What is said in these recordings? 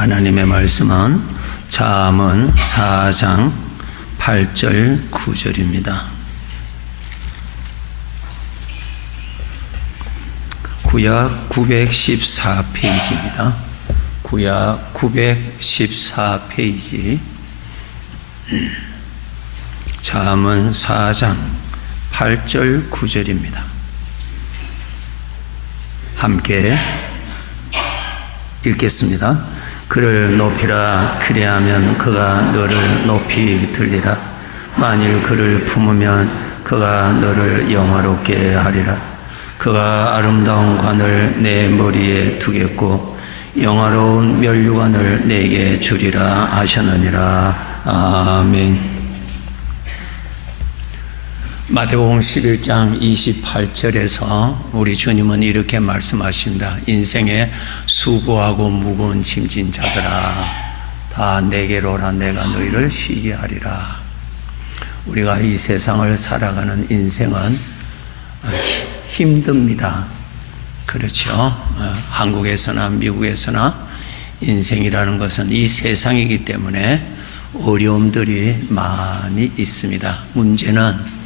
하나님의 말씀은 잠언 4장 8절 9절입니다. 구약 914페이지입니다. 구약 914페이지 잠언 4장 8절 9절입니다. 함께 읽겠습니다. 그를 높이라. 그리하면 그가 너를 높이 들리라. 만일 그를 품으면 그가 너를 영화롭게 하리라. 그가 아름다운 관을 내 머리에 두겠고 영화로운 면류관을 내게 주리라 하셨느니라. 아멘. 마태복음 11장 28절에서 우리 주님은 이렇게 말씀하십니다. 인생에 수고하고 무거운 짐진 자들아 다 내게로 오라. 내가 너희를 쉬게 하리라. 우리가 이 세상을 살아가는 인생은 힘듭니다. 그렇죠. 한국에서나 미국에서나 인생이라는 것은 이 세상이기 때문에 어려움들이 많이 있습니다. 문제는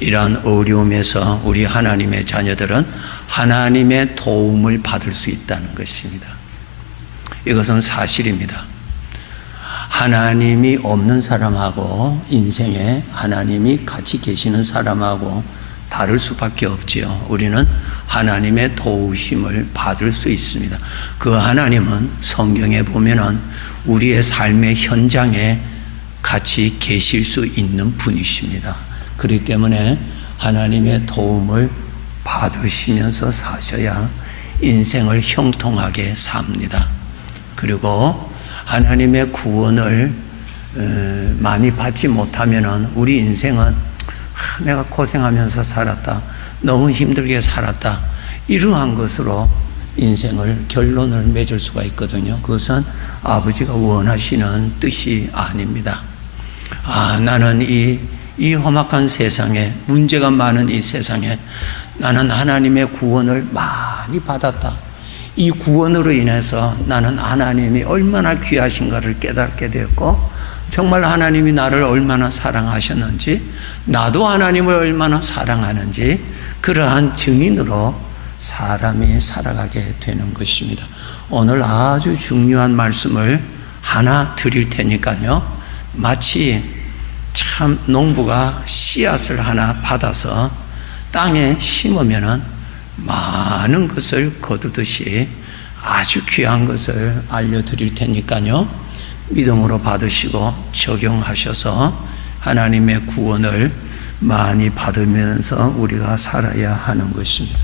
이러한 어려움에서 우리 하나님의 자녀들은 하나님의 도움을 받을 수 있다는 것입니다. 이것은 사실입니다. 하나님이 없는 사람하고 인생에 하나님이 같이 계시는 사람하고 다를 수밖에 없지요. 우리는 하나님의 도우심을 받을 수 있습니다. 그 하나님은 성경에 보면은 우리의 삶의 현장에 같이 계실 수 있는 분이십니다. 그렇기 때문에 하나님의 도움을 받으시면서 사셔야 인생을 형통하게 삽니다. 그리고 하나님의 구원을 많이 받지 못하면 우리 인생은 내가 고생하면서 살았다, 너무 힘들게 살았다, 이러한 것으로 인생을 결론을 맺을 수가 있거든요. 그것은 아버지가 원하시는 뜻이 아닙니다. 나는 이 험악한 세상에, 문제가 많은 이 세상에 나는 하나님의 구원을 많이 받았다. 이 구원으로 인해서 나는 하나님이 얼마나 귀하신가를 깨닫게 되었고, 정말 하나님이 나를 얼마나 사랑하셨는지, 나도 하나님을 얼마나 사랑하는지, 그러한 증인으로 사람이 살아가게 되는 것입니다. 오늘 아주 중요한 말씀을 하나 드릴 테니까요. 마치 참 농부가 씨앗을 하나 받아서 땅에 심으면은 많은 것을 거두듯이 아주 귀한 것을 알려드릴 테니까요. 믿음으로 받으시고 적용하셔서 하나님의 구원을 많이 받으면서 우리가 살아야 하는 것입니다.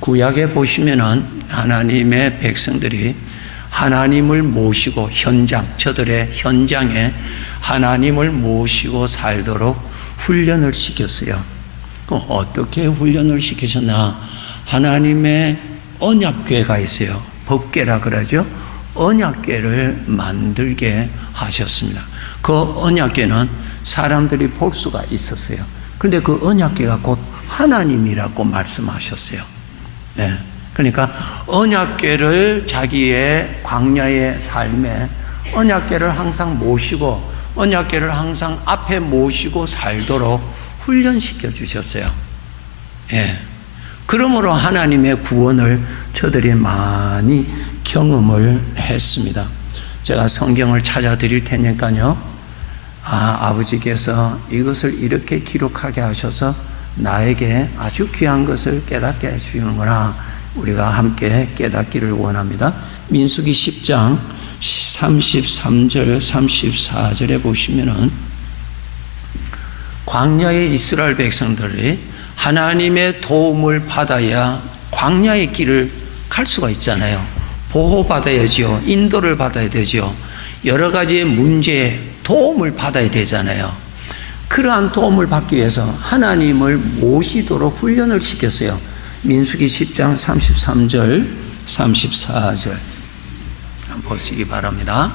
구약에 보시면은 하나님의 백성들이 하나님을 모시고 저들의 현장에 하나님을 모시고 살도록 훈련을 시켰어요. 그럼 어떻게 훈련을 시키셨나? 하나님의 언약궤가 있어요. 법궤라 그러죠. 언약궤를 만들게 하셨습니다. 그 언약궤는 사람들이 볼 수가 있었어요. 그런데 그 언약궤가 곧 하나님이라고 말씀하셨어요. 네. 그러니까 언약궤를 자기의 광야의 삶에 언약궤를 항상 모시고 언약궤를 항상 앞에 모시고 살도록 훈련시켜 주셨어요. 예. 그러므로 하나님의 구원을 저들이 많이 경험을 했습니다. 제가 성경을 찾아 드릴 테니까요. 아버지께서 이것을 이렇게 기록하게 하셔서 나에게 아주 귀한 것을 깨닫게 해주시는구나. 우리가 함께 깨닫기를 원합니다. 민수기 10장 33절 34절에 보시면은 광야의 이스라엘 백성들이 하나님의 도움을 받아야 광야의 길을 갈 수가 있잖아요. 보호받아야죠. 인도를 받아야 되죠. 여러 가지의 문제에 도움을 받아야 되잖아요. 그러한 도움을 받기 위해서 하나님을 모시도록 훈련을 시켰어요. 민수기 10장 33절 34절 한번 보시기 바랍니다.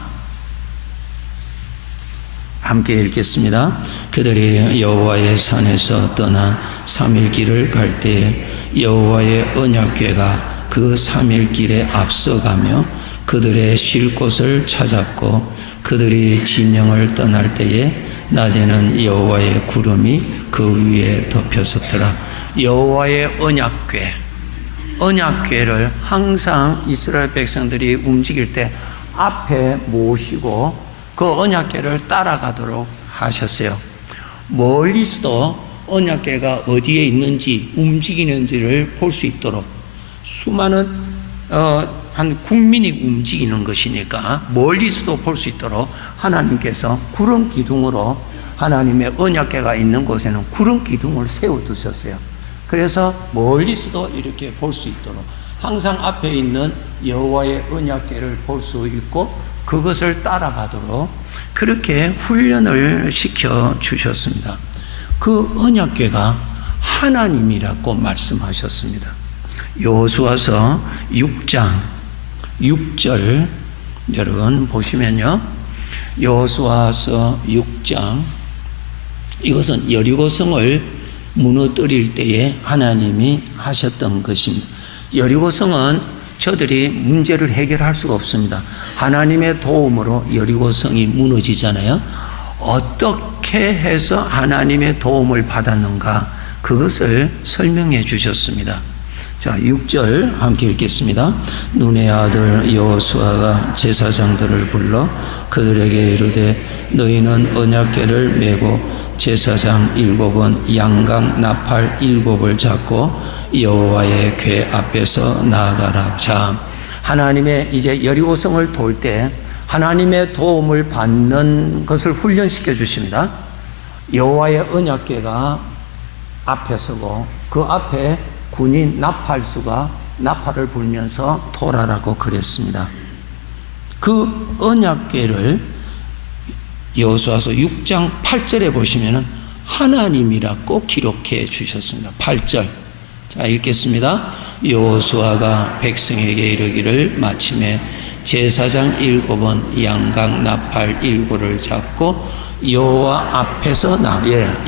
함께 읽겠습니다. 그들이 여호와의 산에서 떠나 3일 길을 갈 때에 여호와의 언약궤가 그 3일 길에 앞서가며 그들의 쉴 곳을 찾았고 그들이 진영을 떠날 때에 낮에는 여호와의 구름이 그 위에 덮였었더라. 여호와의 언약궤를 항상 이스라엘 백성들이 움직일 때 앞에 모시고 그 언약궤를 따라가도록 하셨어요. 멀리서도 언약궤가 어디에 있는지 움직이는지를 볼 수 있도록 수많은 한 국민이 움직이는 것이니까 멀리서도 볼 수 있도록 하나님께서 구름 기둥으로 하나님의 언약궤가 있는 곳에는 구름 기둥을 세워두셨어요. 그래서 멀리서도 이렇게 볼 수 있도록 항상 앞에 있는 여호와의 언약궤를 볼 수 있고 그것을 따라가도록 그렇게 훈련을 시켜 주셨습니다. 그 언약궤가 하나님이라고 말씀하셨습니다. 여호수아서 6장 6절 여러분 보시면요. 여호수아서 6장 이것은 여리고성을 무너뜨릴 때에 하나님이 하셨던 것입니다. 여리고성은 저들이 문제를 해결할 수가 없습니다. 하나님의 도움으로 여리고성이 무너지잖아요. 어떻게 해서 하나님의 도움을 받았는가 그것을 설명해 주셨습니다. 자, 6절 함께 읽겠습니다. 눈의 아들 여호수아가 제사장들을 불러 그들에게 이르되 너희는 언약궤를 메고 제사장 7은 양각 나팔 7을 잡고 여호와의 궤 앞에서 나아가라. 자, 하나님의 이제 여리고성을 돌 때 하나님의 도움을 받는 것을 훈련시켜 주십니다. 여호와의 언약궤가 앞에 서고 그 앞에 군인 나팔수가 나팔을 불면서 돌아라고 그랬습니다. 그 언약궤를 여호수아서 6장 8절에 보시면은 하나님이라고 기록해 주셨습니다. 8절. 자, 읽겠습니다. 여호수아가 백성에게 이르기를 마침에 제사장 7은 양각 나팔 7을 잡고 여호와 앞에서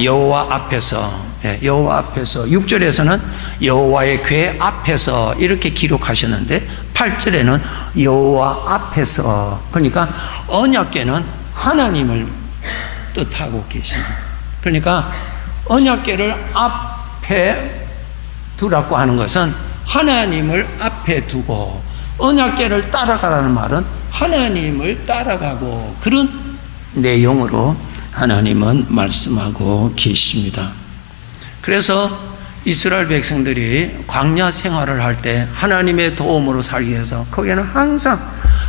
여호와 앞에서 6절에서는 여호와의 궤 앞에서 이렇게 기록하셨는데 8절에는 여호와 앞에서, 그러니까 언약궤는 하나님을 뜻하고 계십니다. 그러니까 언약궤를 앞에 두라고 하는 것은 하나님을 앞에 두고 언약궤를 따라가라는 말은 하나님을 따라가고 그런 내용으로 하나님은 말씀하고 계십니다. 그래서 이스라엘 백성들이 광야 생활을 할 때 하나님의 도움으로 살기 위해서 거기에는 항상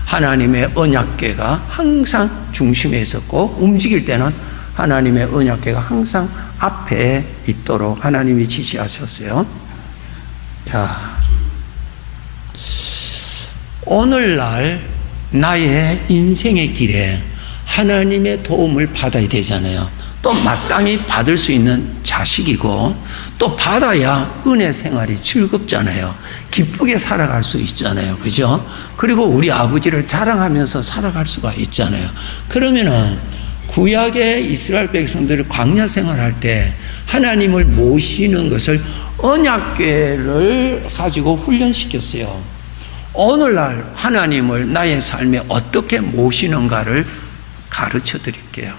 하나님의 언약궤가 항상 중심에 있었고 움직일 때는 하나님의 언약궤가 항상 앞에 있도록 하나님이 지시하셨어요. 자, 오늘날 나의 인생의 길에 하나님의 도움을 받아야 되잖아요. 또 마땅히 받을 수 있는 자식이고 또 받아야 은혜 생활이 즐겁잖아요. 기쁘게 살아갈 수 있잖아요. 그죠? 그리고 우리 아버지를 자랑하면서 살아갈 수가 있잖아요. 그러면은 구약의 이스라엘 백성들이 광야 생활할 때 하나님을 모시는 것을 언약궤를 가지고 훈련시켰어요. 오늘날 하나님을 나의 삶에 어떻게 모시는가를 가르쳐 드릴게요.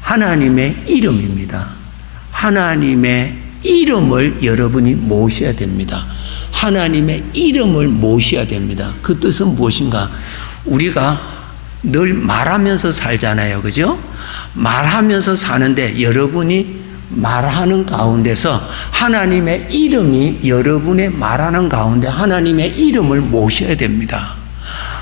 하나님의 이름입니다. 하나님의 이름을 여러분이 모셔야 됩니다. 하나님의 이름을 모셔야 됩니다. 그 뜻은 무엇인가? 우리가 늘 말하면서 살잖아요. 그죠? 말하면서 사는데 여러분이 말하는 가운데서 하나님의 이름이 여러분의 말하는 가운데 하나님의 이름을 모셔야 됩니다.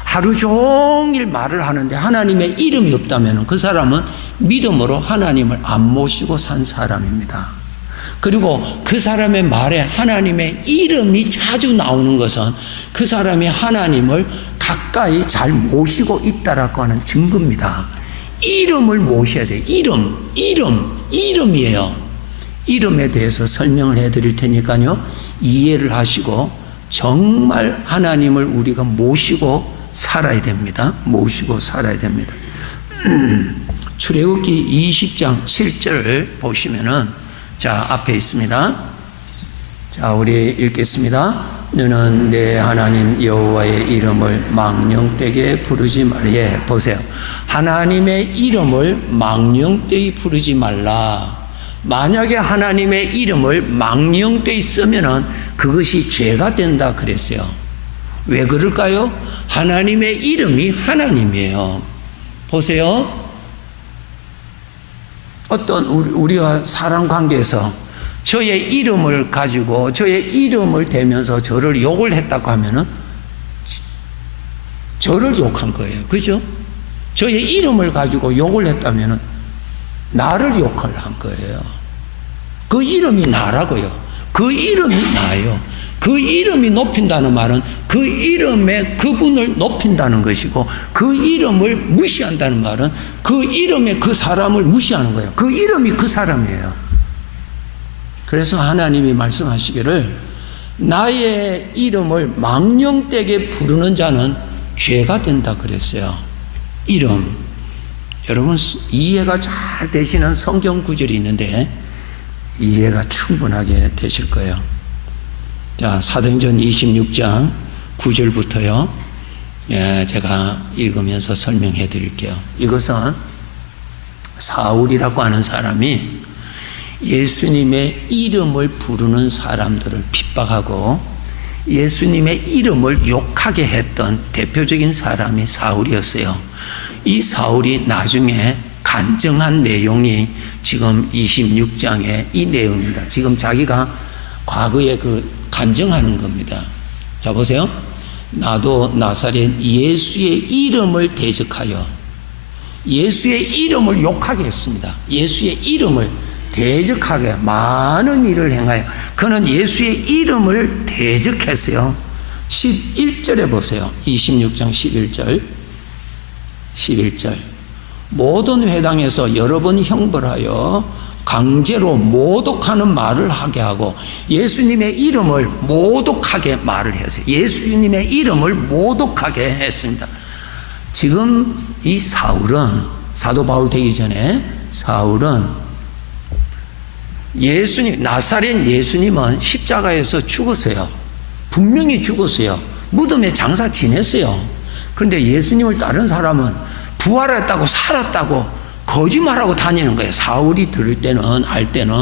하루 종일 말을 하는데 하나님의 이름이 없다면 그 사람은 믿음으로 하나님을 안 모시고 산 사람입니다. 그리고 그 사람의 말에 하나님의 이름이 자주 나오는 것은 그 사람이 하나님을 가까이 잘 모시고 있다라고 하는 증거입니다. 이름을 모셔야 돼요. 이름이에요. 이름에 대해서 설명을 해드릴 테니까요. 이해를 하시고 정말 하나님을 우리가 모시고 살아야 됩니다. 모시고 살아야 됩니다. 출애굽기 20장 7절을 보시면은 자, 앞에 있습니다. 자, 우리 읽겠습니다. 너는 내 하나님 여호와의 이름을 망령되게 부르지 말라. 예, 보세요. 하나님의 이름을 망령되이 부르지 말라. 만약에 하나님의 이름을 망령되이 쓰면은 그것이 죄가 된다 그랬어요. 왜 그럴까요? 하나님의 이름이 하나님이에요. 보세요. 어떤 우리와 사람 관계에서 저의 이름을 가지고 저의 이름을 대면서 저를 욕을 했다고 하면은 저를 욕한 거예요. 그죠? 저의 이름을 가지고 욕을 했다면은 나를 욕을 한 거예요. 그 이름이 나라고요. 그 이름이 나예요. 그 이름이 높인다는 말은 그 이름에 그분을 높인다는 것이고, 그 이름을 무시한다는 말은 그 이름에 그 사람을 무시하는 거예요. 그 이름이 그 사람이에요. 그래서 하나님이 말씀하시기를 나의 이름을 망령되게 부르는 자는 죄가 된다 그랬어요. 이름. 여러분 이해가 잘 되시는 성경 구절이 있는데 이해가 충분하게 되실 거예요. 자, 사도행전 26장 9절부터요. 예, 제가 읽으면서 설명해 드릴게요. 이것은 사울이라고 하는 사람이 예수님의 이름을 부르는 사람들을 핍박하고 예수님의 이름을 욕하게 했던 대표적인 사람이 사울이었어요. 이 사울이 나중에 간증한 내용이 지금 26장의 이 내용입니다. 지금 자기가 과거에 간증하는 겁니다. 자, 보세요. 나도 나사렛 예수의 이름을 대적하여 예수의 이름을 욕하게 했습니다. 예수의 이름을 대적하게 많은 일을 행하여 그는 예수의 이름을 대적했어요. 11절에 보세요. 26장 11절 모든 회당에서 여러 번 형벌하여 강제로 모독하는 말을 하게 하고 예수님의 이름을 모독하게 말을 했어요. 예수님의 이름을 모독하게 했습니다. 지금 이 사울은 사도 바울 되기 전에 사울은 나사렛 예수님은 십자가에서 죽었어요. 분명히 죽었어요. 무덤에 장사 지냈어요. 그런데 예수님을 따른 사람은 부활했다고 살았다고 거짓말하고 다니는 거예요. 사울이 들을 때는, 알 때는.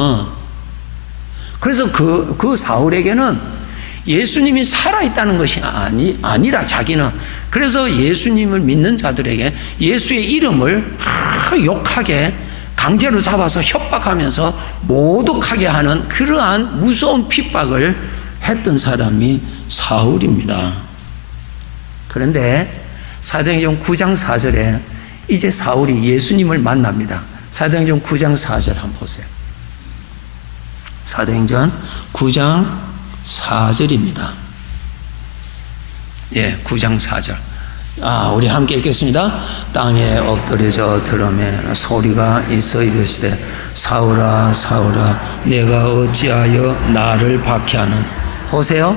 그래서 그 사울에게는 예수님이 살아있다는 것이 아니라 자기는. 그래서 예수님을 믿는 자들에게 예수의 이름을 욕하게 강제로 잡아서 협박하면서 모독하게 하는 그러한 무서운 핍박을 했던 사람이 사울입니다. 그런데 사도행전 9장 4절에 이제 사울이 예수님을 만납니다. 사도행전 9장 4절 한번 보세요. 사도행전 9장 4절입니다. 예, 9장 4절. 우리 함께 읽겠습니다. 땅에 엎드려져 들음에 소리가 있어 이르시되 사울아 사울아 내가 어찌하여 나를 박해하느냐. 보세요.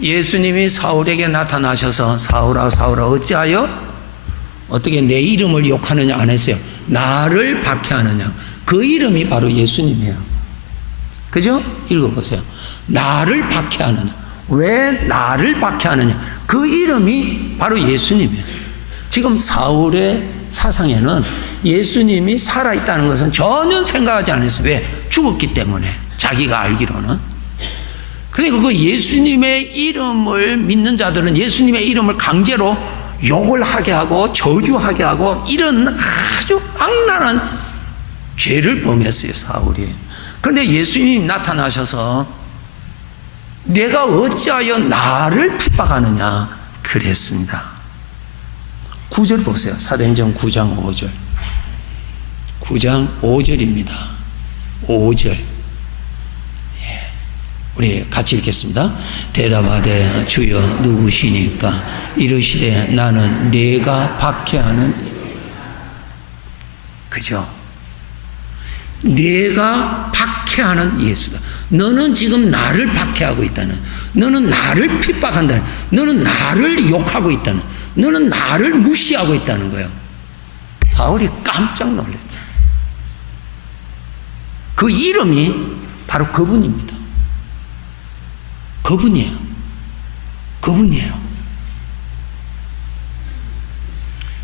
예수님이 사울에게 나타나셔서 사울아 사울아 어찌하여 어떻게 내 이름을 욕하느냐 안 했어요. 나를 박해하느냐. 그 이름이 바로 예수님이에요. 그죠? 읽어보세요. 나를 박해하느냐. 왜 나를 박해하느냐. 그 이름이 바로 예수님이에요. 지금 사울의 사상에는 예수님이 살아있다는 것은 전혀 생각하지 않았어요. 왜? 죽었기 때문에. 자기가 알기로는. 그러니까 그 예수님의 이름을 믿는 자들은 예수님의 이름을 강제로 욕을 하게 하고 저주하게 하고 이런 아주 악랄한 죄를 범했어요. 사울이. 그런데 예수님이 나타나셔서 내가 어찌하여 나를 핍박하느냐 그랬습니다. 9절 보세요. 사도행전 9장 5절. 9장 5절입니다. 5절. 우리 같이 읽겠습니다. 대답하되 주여 누구시니까 이르시되 나는 네가 박해하는. 그죠? 네가 박해하는 예수다. 너는 지금 나를 박해하고 있다는, 너는 나를 핍박한다는, 너는 나를 욕하고 있다는, 너는 나를 무시하고 있다는 거예요. 사울이 깜짝 놀랐죠. 그 이름이 바로 그분입니다. 그분이에요. 그분이에요.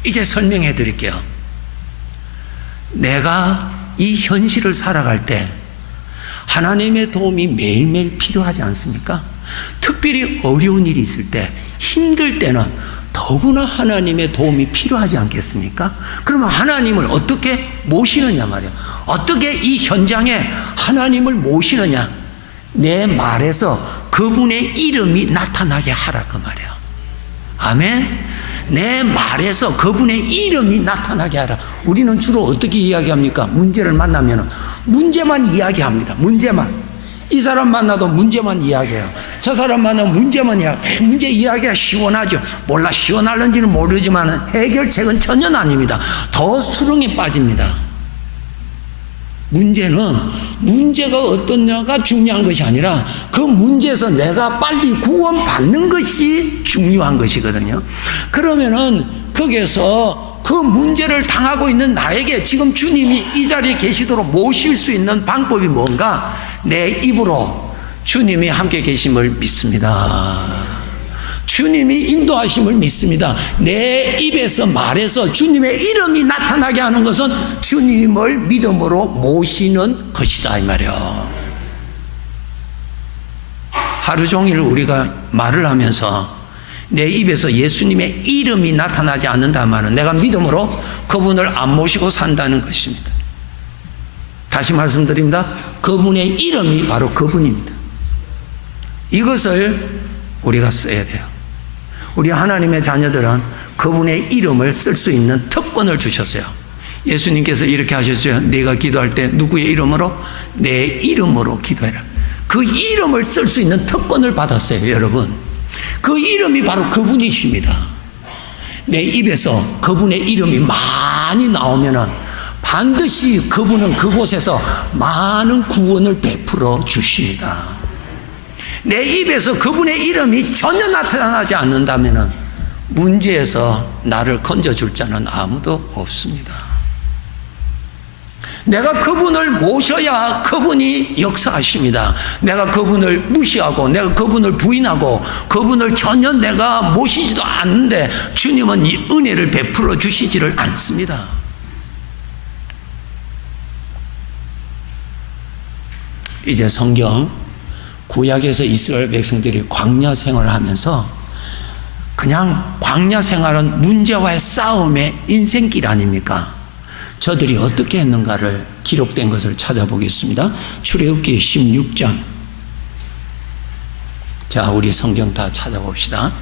이제 설명해 드릴게요. 내가 이 현실을 살아갈 때 하나님의 도움이 매일매일 필요하지 않습니까? 특별히 어려운 일이 있을 때, 힘들 때는 더구나 하나님의 도움이 필요하지 않겠습니까? 그러면 하나님을 어떻게 모시느냐 말이야. 어떻게 이 현장에 하나님을 모시느냐. 내 말에서 그분의 이름이 나타나게 하라 그 말이야. 아멘. 내 말에서 그분의 이름이 나타나게 하라. 우리는 주로 어떻게 이야기합니까? 문제를 만나면 문제만 이야기합니다. 문제만. 이 사람 만나도 문제만 이야기해요. 저 사람 만나면 문제만 이야기해요. 문제 이야기가 시원하죠. 몰라 시원할는지는 모르지만 해결책은 전혀 아닙니다. 더 수렁에 빠집니다. 문제는 문제가 어떠냐가 중요한 것이 아니라 그 문제에서 내가 빨리 구원받는 것이 중요한 것이거든요. 그러면은 거기에서 그 문제를 당하고 있는 나에게 지금 주님이 이 자리에 계시도록 모실 수 있는 방법이 뭔가? 내 입으로 주님이 함께 계심을 믿습니다. 주님이 인도하심을 믿습니다. 내 입에서 말해서 주님의 이름이 나타나게 하는 것은 주님을 믿음으로 모시는 것이다 이 말이요. 하루 종일 우리가 말을 하면서 내 입에서 예수님의 이름이 나타나지 않는다면 내가 믿음으로 그분을 안 모시고 산다는 것입니다. 다시 말씀드립니다. 그분의 이름이 바로 그분입니다. 이것을 우리가 써야 돼요. 우리 하나님의 자녀들은 그분의 이름을 쓸 수 있는 특권을 주셨어요. 예수님께서 이렇게 하셨어요. 네가 기도할 때 누구의 이름으로? 내 이름으로 기도해라. 그 이름을 쓸 수 있는 특권을 받았어요, 여러분. 그 이름이 바로 그분이십니다. 내 입에서 그분의 이름이 많이 나오면은 반드시 그분은 그곳에서 많은 구원을 베풀어 주십니다. 내 입에서 그분의 이름이 전혀 나타나지 않는다면 문제에서 나를 건져줄 자는 아무도 없습니다. 내가 그분을 모셔야 그분이 역사하십니다. 내가 그분을 무시하고 내가 그분을 부인하고 그분을 전혀 내가 모시지도 않는데 주님은 이 은혜를 베풀어 주시지를 않습니다. 이제 성경 구약에서 이스라엘 백성들이 광야 생활을 하면서 그냥 광야 생활은 문제와의 싸움의 인생길 아닙니까? 저들이 어떻게 했는가를 기록된 것을 찾아보겠습니다. 출애굽기 16장. 자, 우리 성경 다 찾아봅시다.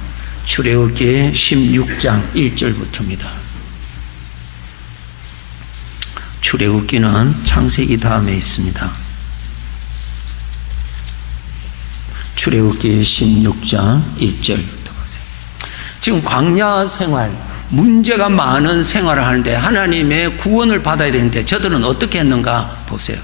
출애굽기 16장 1절부터입니다. 출애굽기는 창세기 다음에 있습니다. 출애굽기 16장 1절부터 보세요. 지금 광야 생활, 문제가 많은 생활을 하는데 하나님의 구원을 받아야 되는데 저들은 어떻게 했는가 보세요.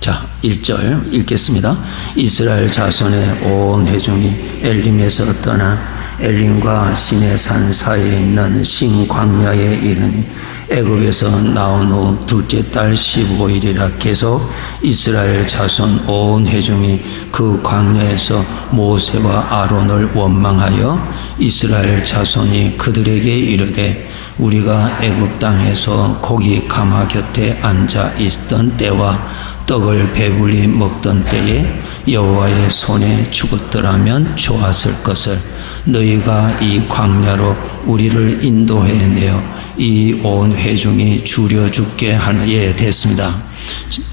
자, 1절 읽겠습니다. 이스라엘 자손의 온 회중이 엘림에서 떠나 엘림과 시내산 사이에 있는 신광야에 이르니 애굽에서 나온 후 둘째 달 15일이라 계속 이스라엘 자손 온 회중이 그 광야에서 모세와 아론을 원망하여 이스라엘 자손이 그들에게 이르되 우리가 애굽 땅에서 고기 가마 곁에 앉아 있던 때와 떡을 배불리 먹던 때에 여호와의 손에 죽었더라면 좋았을 것을 너희가 이 광야로 우리를 인도해 내어 이 온 회중이 줄여 죽게 하는. 예, 됐습니다.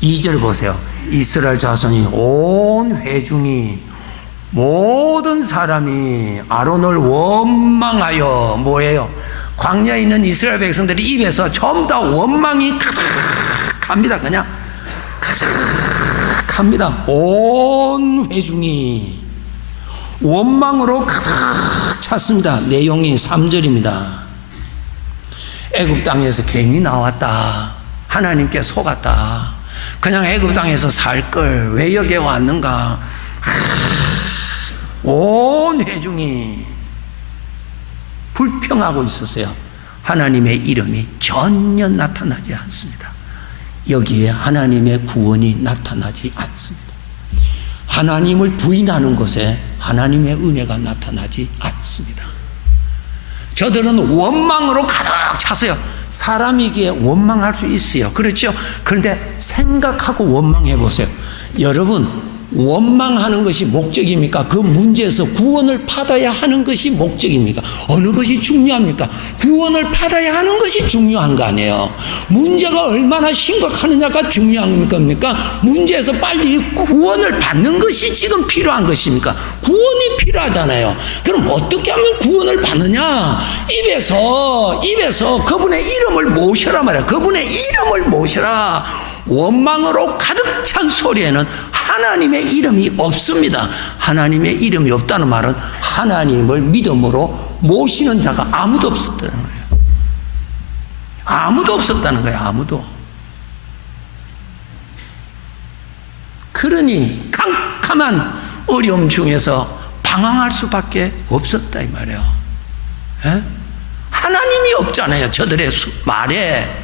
2절 보세요. 이스라엘 자손이 온 회중이 모든 사람이 아론을 원망하여 뭐예요? 광야에 있는 이스라엘 백성들이 입에서 전부 다 원망이 가득합니다. 그냥 가득합니다. 온 회중이 원망으로 가득 찼습니다. 내용이 3절입니다. 애굽 땅에서 괜히 나왔다. 하나님께 속았다. 그냥 애굽 땅에서 살 걸 왜 여기에 왔는가. 온 회중이 불평하고 있었어요. 하나님의 이름이 전혀 나타나지 않습니다. 여기에 하나님의 구원이 나타나지 않습니다. 하나님을 부인하는 것에 하나님의 은혜가 나타나지 않습니다. 저들은 원망으로 가득 차서요. 사람이기에 원망할 수 있어요. 그렇죠? 그런데 생각하고 원망해 보세요. 여러분, 원망하는 것이 목적입니까? 그 문제에서 구원을 받아야 하는 것이 목적입니까? 어느 것이 중요합니까? 구원을 받아야 하는 것이 중요한 거 아니에요. 문제가 얼마나 심각하느냐가 중요한 겁니까? 문제에서 빨리 구원을 받는 것이 지금 필요한 것입니까? 구원이 필요하잖아요. 그럼 어떻게 하면 구원을 받느냐? 입에서 그분의 이름을 모셔라 말이야. 그분의 이름을 모셔라. 원망으로 가득 찬 소리에는 하나님의 이름이 없습니다. 하나님의 이름이 없다는 말은 하나님을 믿음으로 모시는 자가 아무도 없었다는 거예요. 아무도 없었다는 거예요. 아무도. 그러니 캄캄한 어려움 중에서 방황할 수밖에 없었다 이 말이에요. 에? 하나님이 없잖아요. 저들의 말에.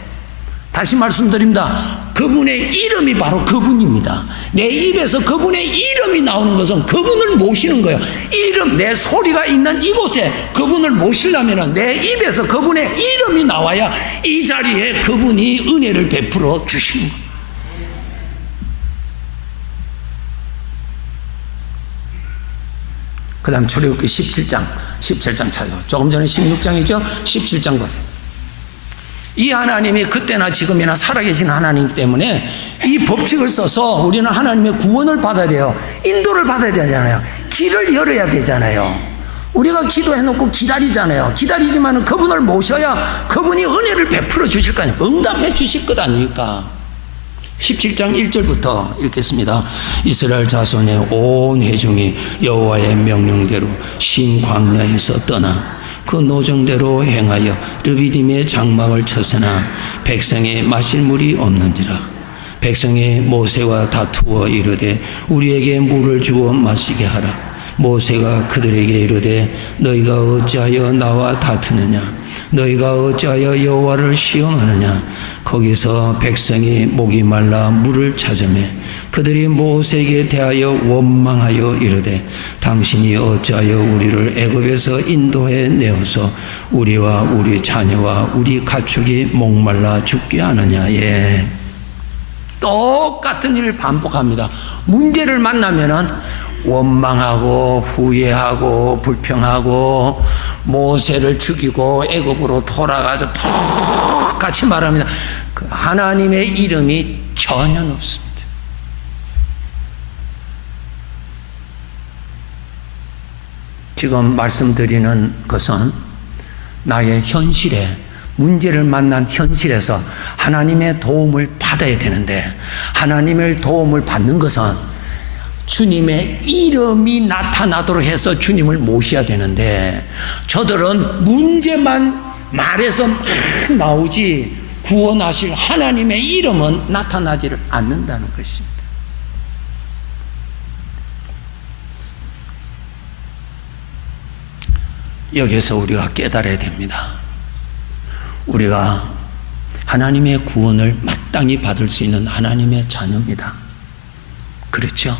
다시 말씀드립니다. 그분의 이름이 바로 그분입니다. 내 입에서 그분의 이름이 나오는 것은 그분을 모시는 거예요. 이름, 내 소리가 있는 이곳에 그분을 모시려면 내 입에서 그분의 이름이 나와야 이 자리에 그분이 은혜를 베풀어 주시는 거예요. 그 다음 출애굽기 17장 찾아요. 조금 전에 16장이죠. 17장 보세요. 이 하나님이 그때나 지금이나 살아계신 하나님 때문에 이 법칙을 써서 우리는 하나님의 구원을 받아야 돼요. 인도를 받아야 되잖아요. 길을 열어야 되잖아요. 우리가 기도해놓고 기다리잖아요. 기다리지만 그분을 모셔야 그분이 은혜를 베풀어 주실 거 아니에요. 응답해 주실 것 아닙니까? 17장 1절부터 읽겠습니다. 이스라엘 자손의 온 회중이 여호와의 명령대로 신 광야에서 떠나 그 노정대로 행하여 르비딤의 장막을 쳐서나 백성에 마실 물이 없는지라. 백성이 모세와 다투어 이르되 우리에게 물을 주어 마시게 하라. 모세가 그들에게 이르되 너희가 어찌하여 나와 다투느냐? 너희가 어찌하여 여호와를 시험하느냐? 거기서 백성이 목이 말라 물을 찾으매 그들이 모세에게 대하여 원망하여 이르되 당신이 어찌하여 우리를 애굽에서 인도해 내어서 우리와 우리 자녀와 우리 가축이 목말라 죽게 하느냐. 예. 똑같은 일을 반복합니다. 문제를 만나면은 원망하고 후회하고 불평하고 모세를 죽이고 애굽으로 돌아가서 똑같이 말합니다. 그 하나님의 이름이 전혀 없습니다. 지금 말씀드리는 것은 나의 현실에 문제를 만난 현실에서 하나님의 도움을 받아야 되는데 하나님의 도움을 받는 것은 주님의 이름이 나타나도록 해서 주님을 모셔야 되는데 저들은 문제만 말해서 막 나오지 구원하실 하나님의 이름은 나타나지를 않는다는 것입니다. 여기서 우리가 깨달아야 됩니다. 우리가 하나님의 구원을 마땅히 받을 수 있는 하나님의 자녀입니다. 그렇죠?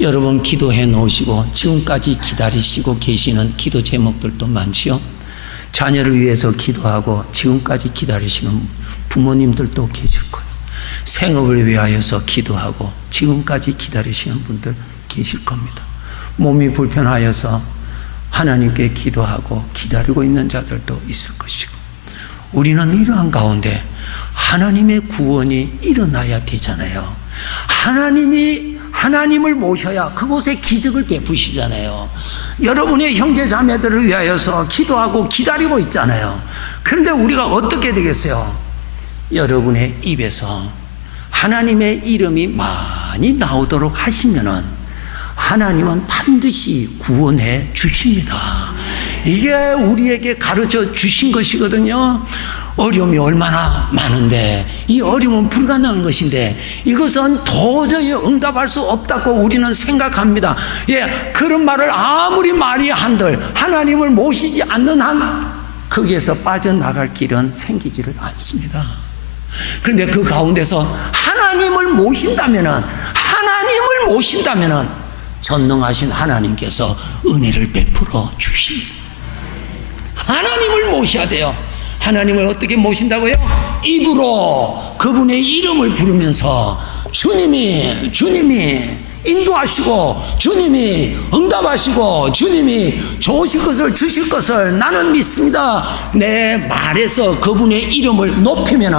여러분 기도해 놓으시고 지금까지 기다리시고 계시는 기도 제목들도 많지요. 자녀를 위해서 기도하고 지금까지 기다리시는 부모님들도 계실 거예요. 생업을 위하여서 기도하고 지금까지 기다리시는 분들 계실 겁니다. 몸이 불편하여서 하나님께 기도하고 기다리고 있는 자들도 있을 것이고 우리는 이러한 가운데 하나님의 구원이 일어나야 되잖아요. 하나님을 모셔야 그곳에 기적을 베푸시잖아요. 여러분의 형제 자매들을 위하여서 기도하고 기다리고 있잖아요. 그런데 우리가 어떻게 되겠어요? 여러분의 입에서 하나님의 이름이 많이 나오도록 하시면은 하나님은 반드시 구원해 주십니다. 이게 우리에게 가르쳐 주신 것이거든요. 어려움이 얼마나 많은데 이 어려움은 불가능한 것인데 이것은 도저히 응답할 수 없다고 우리는 생각합니다. 예, 그런 말을 아무리 말이 한들 하나님을 모시지 않는 한 거기에서 빠져나갈 길은 생기지를 않습니다. 그런데 그 가운데서 하나님을 모신다면은 전능하신 하나님께서 은혜를 베풀어 주십니다. 하나님을 모셔야 돼요. 하나님을 어떻게 모신다고요? 입으로 그분의 이름을 부르면서 주님이 인도하시고, 주님이 응답하시고, 주님이 좋으실 것을 주실 것을 나는 믿습니다. 내 말에서 그분의 이름을 높이면은,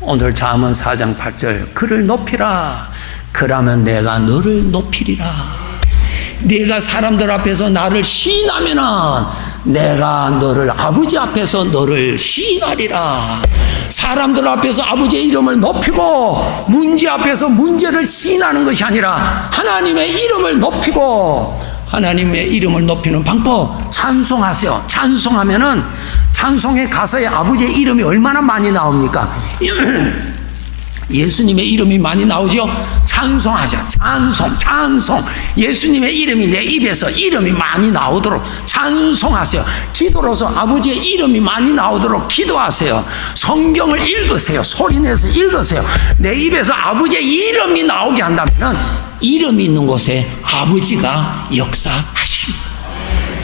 오늘 잠언 4장 8절, 그를 높이라. 그러면 내가 너를 높이리라. 네가 사람들 앞에서 나를 시인하면은 내가 너를 아버지 앞에서 너를 시인하리라. 사람들 앞에서 아버지의 이름을 높이고 문제 앞에서 문제를 시인하는 것이 아니라 하나님의 이름을 높이고, 하나님의 이름을 높이는 방법, 찬송하세요. 찬송하면은 찬송의 가사에 아버지의 이름이 얼마나 많이 나옵니까? 예수님의 이름이 많이 나오죠. 찬송하자. 찬송. 예수님의 이름이 내 입에서 이름이 많이 나오도록 찬송하세요. 기도로서 아버지의 이름이 많이 나오도록 기도하세요. 성경을 읽으세요. 소리내서 읽으세요. 내 입에서 아버지의 이름이 나오게 한다면 이름이 있는 곳에 아버지가 역사하십니다.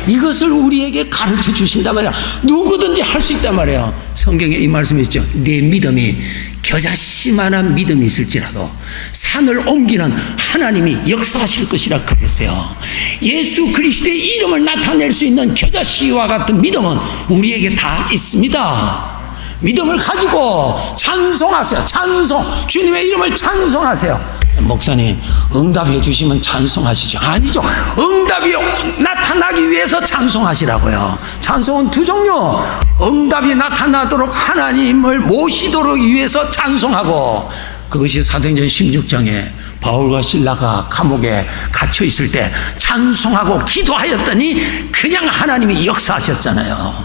이것을 우리에게 가르쳐 주신단 말이야. 누구든지 할 수 있단 말이에요. 성경에 이 말씀이 있죠. 내 믿음이 겨자씨만한 믿음이 있을지라도 산을 옮기는 하나님이 역사하실 것이라 그랬어요. 예수 그리스도의 이름을 나타낼 수 있는 겨자씨와 같은 믿음은 우리에게 다 있습니다. 믿음을 가지고 찬송하세요. 주님의 이름을 찬송하세요. 목사님, 응답해 주시면 찬송하시죠? 아니죠. 응답이 나타나기 위해서 찬송하시라고요. 찬송은 두 종류. 응답이 나타나도록 하나님을 모시도록 위해서 찬송하고, 그것이 사도행전 16장에 바울과 실라가 감옥에 갇혀 있을 때 찬송하고 기도하였더니 그냥 하나님이 역사하셨잖아요.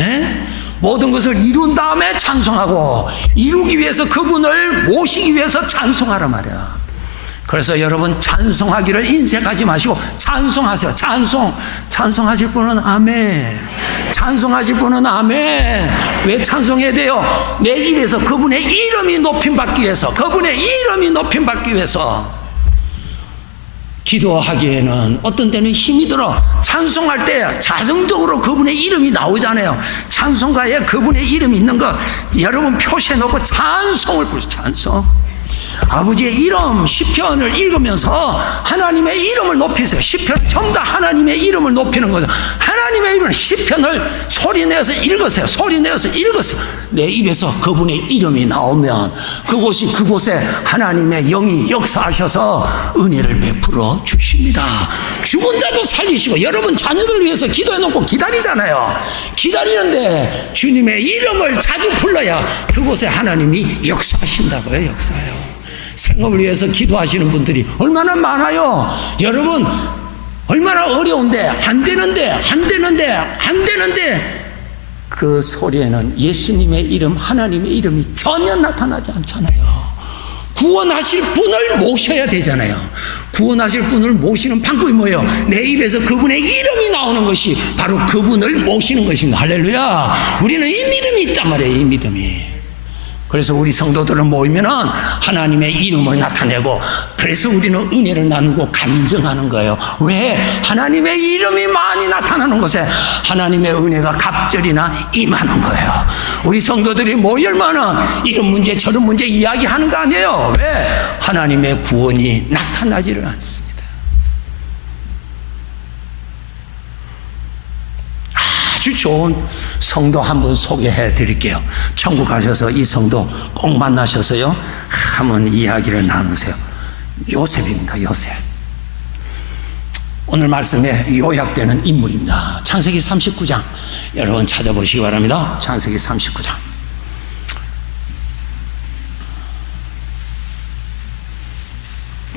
예? 모든 것을 이룬 다음에 찬송하고, 이루기 위해서 그분을 모시기 위해서 찬송하라 말이야. 그래서 여러분, 찬송하기를 인색하지 마시고 찬송하세요. 찬송하실 분은 아멘. 찬송하실 분은 아멘. 왜 찬송해야 돼요? 내 입에서 그분의 이름이 높임받기 위해서, 기도하기에는 어떤 때는 힘이 들어. 찬송할 때 자정적으로 그분의 이름이 나오잖아요. 찬송가에 그분의 이름이 있는 것 여러분 표시해 놓고 찬송을 부르세요. 찬송. 아버지의 이름 시편을 읽으면서 하나님의 이름을 높이세요. 시편 전부 다 하나님의 이름을 높이는 거죠. 하나님의 이름, 시편을 소리내서 읽으세요. 내 입에서 그분의 이름이 나오면 그곳에 하나님의 영이 역사하셔서 은혜를 베풀어 주십니다. 죽은 자도 살리시고, 여러분 자녀들을 위해서 기도해 놓고 기다리잖아요. 기다리는데 주님의 이름을 자주 불러야 그곳에 하나님이 역사하신다고요. 역사해요. 생업을 위해서 기도하시는 분들이 얼마나 많아요. 여러분, 얼마나 어려운데 안 되는데 그 소리에는 예수님의 이름, 하나님의 이름이 전혀 나타나지 않잖아요. 구원하실 분을 모셔야 되잖아요. 구원하실 분을 모시는 방법이 뭐예요? 내 입에서 그분의 이름이 나오는 것이 바로 그분을 모시는 것입니다. 할렐루야. 우리는 이 믿음이 있단 말이에요. 이 믿음이. 그래서 우리 성도들을 모이면은 하나님의 이름을 나타내고, 그래서 우리는 은혜를 나누고 간증하는 거예요. 왜? 하나님의 이름이 많이 나타나는 곳에 하나님의 은혜가 갑절이나 임하는 거예요. 우리 성도들이 모이면은 이런 문제 저런 문제 이야기하는 거 아니에요. 왜? 하나님의 구원이 나타나지를 않습니다. 아주 좋은 성도 한 분 소개해 드릴게요. 천국 가셔서 이 성도 꼭 만나셔서요, 한번 이야기를 나누세요. 요셉입니다. 요셉. 오늘 말씀에 요약되는 인물입니다. 창세기 39장 여러분 찾아보시기 바랍니다. 창세기 39장.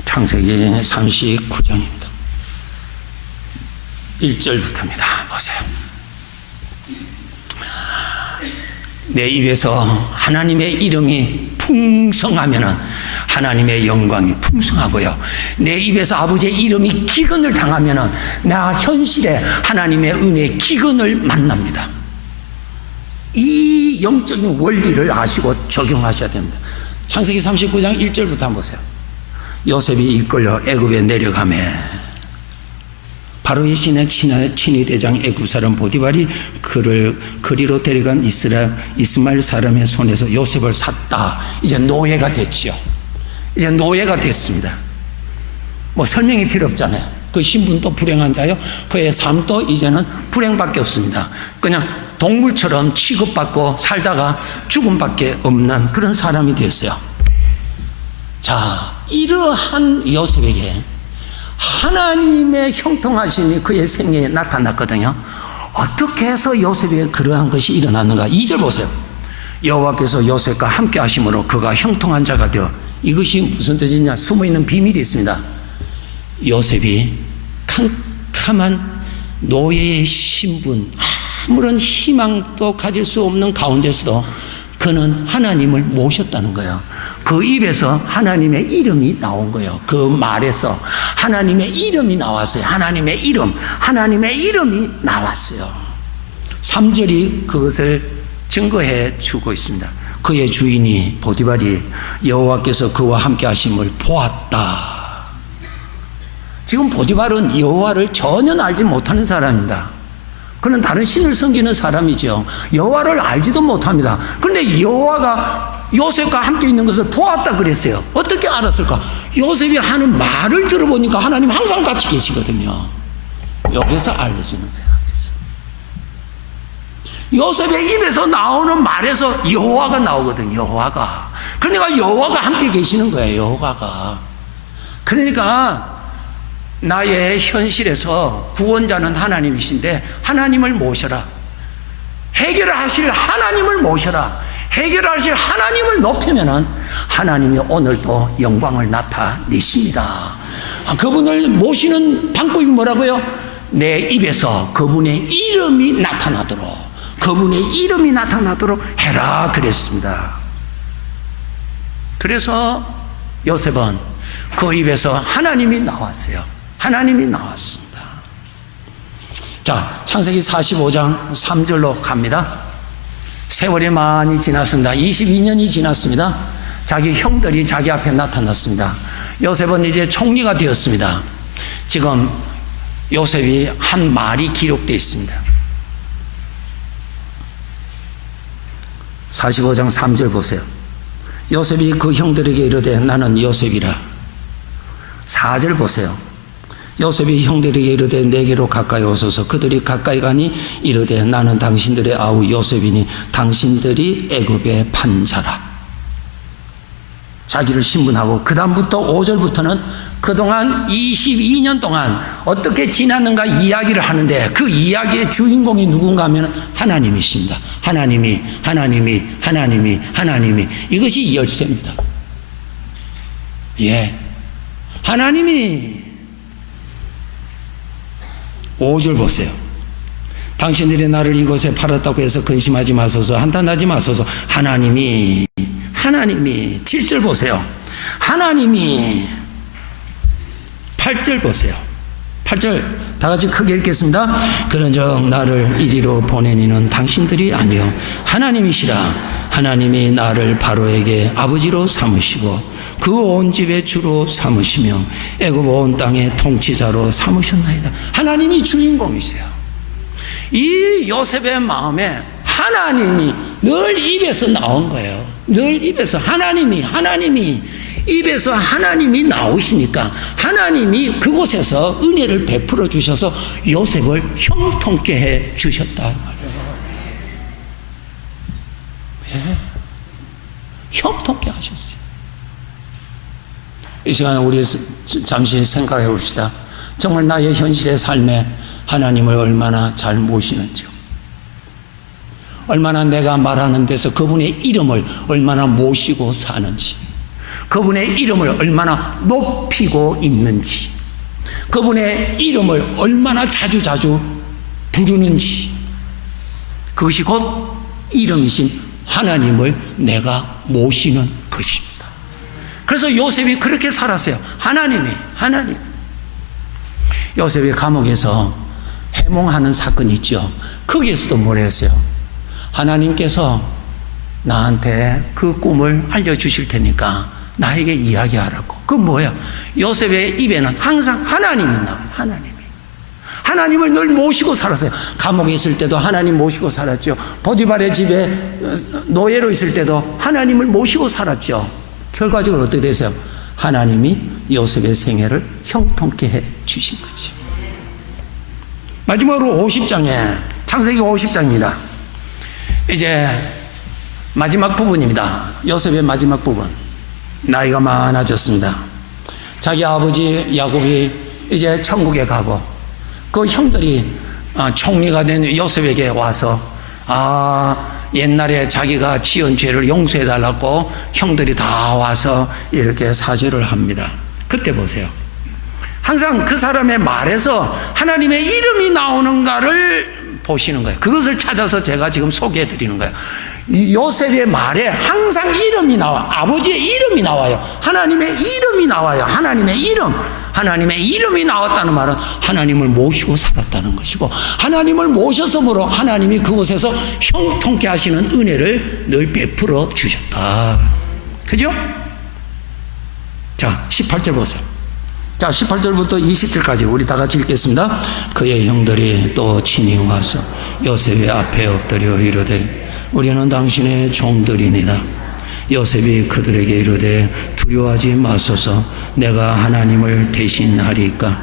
창세기 39장입니다. 1절부터입니다. 보세요. 내 입에서 하나님의 이름이 풍성하면은 하나님의 영광이 풍성하고요. 내 입에서 아버지의 이름이 기근을 당하면은 나 현실에 하나님의 은혜의 기근을 만납니다. 이 영적인 원리를 아시고 적용하셔야 됩니다. 창세기 39장 1절부터 한번 보세요. 요셉이 이끌려 애굽에 내려가매 바로의 신의 친위 대장 애굽 사람 보디발이 그를 그리로 데려간 이스마엘 사람의 손에서 요셉을 샀다. 이제 노예가 됐죠. 이제 노예가 됐습니다. 뭐 설명이 필요 없잖아요. 그 신분도 불행한 자요. 그의 삶도 이제는 불행밖에 없습니다. 그냥 동물처럼 취급받고 살다가 죽음밖에 없는 그런 사람이 됐어요. 자, 이러한 요셉에게 하나님의 형통하심이 그의 생애에 나타났거든요. 어떻게 해서 요셉에게 그러한 것이 일어났는가? 2절 보세요. 여호와께서 요셉과 함께 하심으로 그가 형통한 자가 되어. 이것이 무슨 뜻이냐? 숨어있는 비밀이 있습니다. 요셉이 캄캄한 노예의 신분, 아무런 희망도 가질 수 없는 가운데서도 그는 하나님을 모셨다는 거예요. 그 입에서 하나님의 이름이 나온 거예요. 그 말에서 하나님의 이름이 나왔어요. 하나님의 이름이 나왔어요. 3절이 그것을 증거해 주고 있습니다. 그의 주인이 보디발이 여호와께서 그와 함께 하심을 보았다. 지금 보디발은 여호와를 전혀 알지 못하는 사람입니다. 그는 다른 신을 섬기는 사람이죠. 여호와를 알지도 못합니다. 그런데 여호와가 요셉과 함께 있는 것을 보았다 그랬어요. 어떻게 알았을까? 요셉이 하는 말을 들어보니까 하나님 항상 같이 계시거든요. 여기서 알려지는 거예요. 요셉의 입에서 나오는 말에서 여호와가 나오거든요. 여호와가. 그러니까 여호와가 함께 계시는 거예요. 여호와가. 그러니까 나의 현실에서 구원자는 하나님이신데 하나님을 모셔라. 해결하실 하나님을 모셔라. 해결하실 하나님을 높이면은 하나님이 오늘도 영광을 나타내십니다. 그분을 모시는 방법이 뭐라고요? 내 입에서 그분의 이름이 나타나도록, 그분의 이름이 나타나도록 해라 그랬습니다. 그래서 요셉은 그 입에서 하나님이 나왔어요. 하나님이 나왔습니다. 자, 창세기 45장 3절로 갑니다. 세월이 많이 지났습니다. 22년이 지났습니다. 자기 형들이 자기 앞에 나타났습니다. 요셉은 이제 총리가 되었습니다. 지금 요셉이 한 말이 기록되어 있습니다. 45장 3절 보세요. 요셉이 그 형들에게 이르되 나는 요셉이라. 4절 보세요. 요셉이 형들에게 이르되 내게로 가까이 오소서. 그들이 가까이 가니 이르되 나는 당신들의 아우 요셉이니 당신들이 애굽의 판자라. 자기를 신분하고 그 다음부터 5절부터는 그동안 22년 동안 어떻게 지났는가 이야기를 하는데 그 이야기의 주인공이 누군가 하면 하나님이십니다. 하나님이 이것이 열쇠입니다. 예, 하나님이 5절 보세요. 당신들이 나를 이곳에 팔았다고 해서 근심하지 마소서, 한탄하지 마소서. 하나님이 7절 보세요. 하나님이 8절 보세요. 8절 다 같이 크게 읽겠습니다. 그런즉 나를 이리로 보내니는 당신들이 아니요 하나님이시라. 하나님이 나를 바로에게 아버지로 삼으시고 그 온 집의 주로 삼으시며 애굽 온 땅의 통치자로 삼으셨나이다. 하나님이 주인공이세요. 이 요셉의 마음에 하나님이 늘 입에서 나온 거예요. 늘 입에서 하나님이 입에서 하나님이 나오시니까 하나님이 그곳에서 은혜를 베풀어 주셔서 요셉을 형통케 해 주셨다 말이에요. 예. 형통케 하셨어요. 이 시간에 우리 잠시 생각해 봅시다. 정말 나의 현실의 삶에 하나님을 얼마나 잘 모시는지요. 얼마나 내가 말하는 데서 그분의 이름을 얼마나 모시고 사는지, 그분의 이름을 얼마나 높이고 있는지, 그분의 이름을 얼마나 자주 부르는지, 그것이 곧 이름이신 하나님을 내가 모시는 것입니다. 그래서 요셉이 그렇게 살았어요. 하나님. 요셉이 감옥에서 해몽하는 사건이 있죠. 거기에서도 뭐라 했어요? 하나님께서 나한테 그 꿈을 알려주실 테니까 나에게 이야기하라고. 그 뭐야? 요셉의 입에는 항상 하나님이 나와요. 하나님을 늘 모시고 살았어요. 감옥에 있을 때도 하나님 모시고 살았죠. 보디발의 집에 노예로 있을 때도 하나님을 모시고 살았죠. 결과적으로 어떻게 됐어요? 하나님이 요셉의 생애를 형통케 해 주신 거죠. 마지막으로 50장에, 창세기 50장입니다. 이제 마지막 부분입니다. 요셉의 마지막 부분. 나이가 많아졌습니다. 자기 아버지 야곱이 이제 천국에 가고 그 형들이 총리가 된 요셉에게 와서 옛날에 자기가 지은 죄를 용서해 달라고 형들이 다 와서 이렇게 사죄를 합니다. 그때 보세요. 항상 그 사람의 말에서 하나님의 이름이 나오는가를 보시는 거예요. 그것을 찾아서 제가 지금 소개해 드리는 거예요. 요셉의 말에 항상 이름이 나와. 아버지의 이름이 나와요. 하나님의 이름이 나와요. 하나님의 이름이 나왔다는 말은 하나님을 모시고 살았다는 것이고, 하나님을 모셨으므로 하나님이 그곳에서 형통케 하시는 은혜를 늘 베풀어 주셨다. 그죠? 자, 18절 보세요. 자, 18절부터 20절까지 우리 다 같이 읽겠습니다. 그의 형들이 또 친히 와서 요셉의 앞에 엎드려 이르되 우리는 당신의 종들이니라. 요셉이 그들에게 이르되 두려워하지 마소서. 내가 하나님을 대신하리까.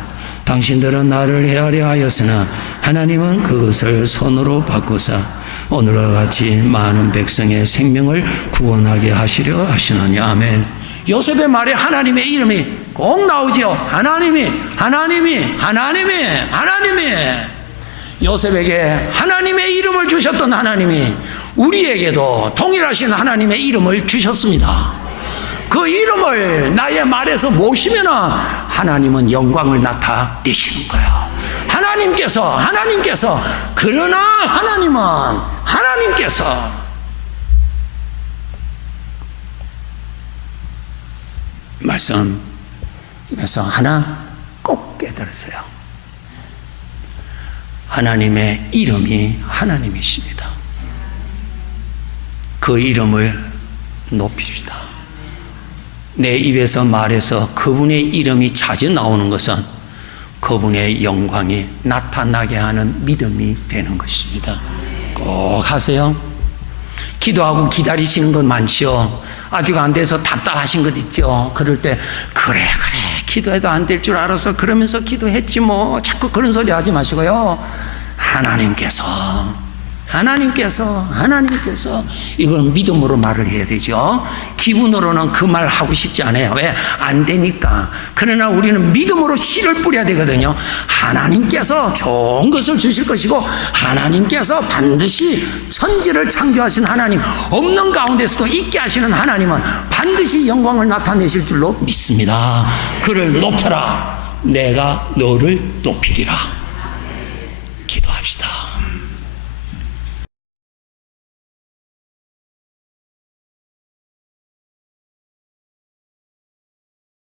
당신들은 나를 해하려 하였으나 하나님은 그것을 손으로 바꾸사 오늘과 같이 많은 백성의 생명을 구원하게 하시려 하시느니. 아멘. 요셉의 말에 하나님의 이름이 꼭 나오죠. 하나님이 요셉에게 하나님의 이름을 주셨던 하나님이 우리에게도 동일하신 하나님의 이름을 주셨습니다. 그 이름을 나의 말에서 모시면 하나님은 영광을 나타내시는 거예요. 하나님께서 그러나 하나님께서 말씀에서 하나 꼭 깨달으세요. 하나님의 이름이 하나님이십니다. 그 이름을 높입시다. 내 입에서 말해서 그분의 이름이 자주 나오는 것은 그분의 영광이 나타나게 하는 믿음이 되는 것입니다. 꼭 하세요. 기도하고 기다리시는 것 많죠. 아직 안 돼서 답답하신 것 있죠. 그럴 때 그래 기도해도 안 될 줄 알아서 그러면서 기도했지 뭐. 자꾸 그런 소리 하지 마시고요. 하나님께서 이건 믿음으로 말을 해야 되죠. 기분으로는 그 말 하고 싶지 않아요. 왜? 안 되니까. 그러나 우리는 믿음으로 씨를 뿌려야 되거든요. 하나님께서 좋은 것을 주실 것이고, 하나님께서 반드시 천지를 창조하신 하나님, 없는 가운데서도 있게 하시는 하나님은 반드시 영광을 나타내실 줄로 믿습니다. 그를 높여라. 내가 너를 높이리라.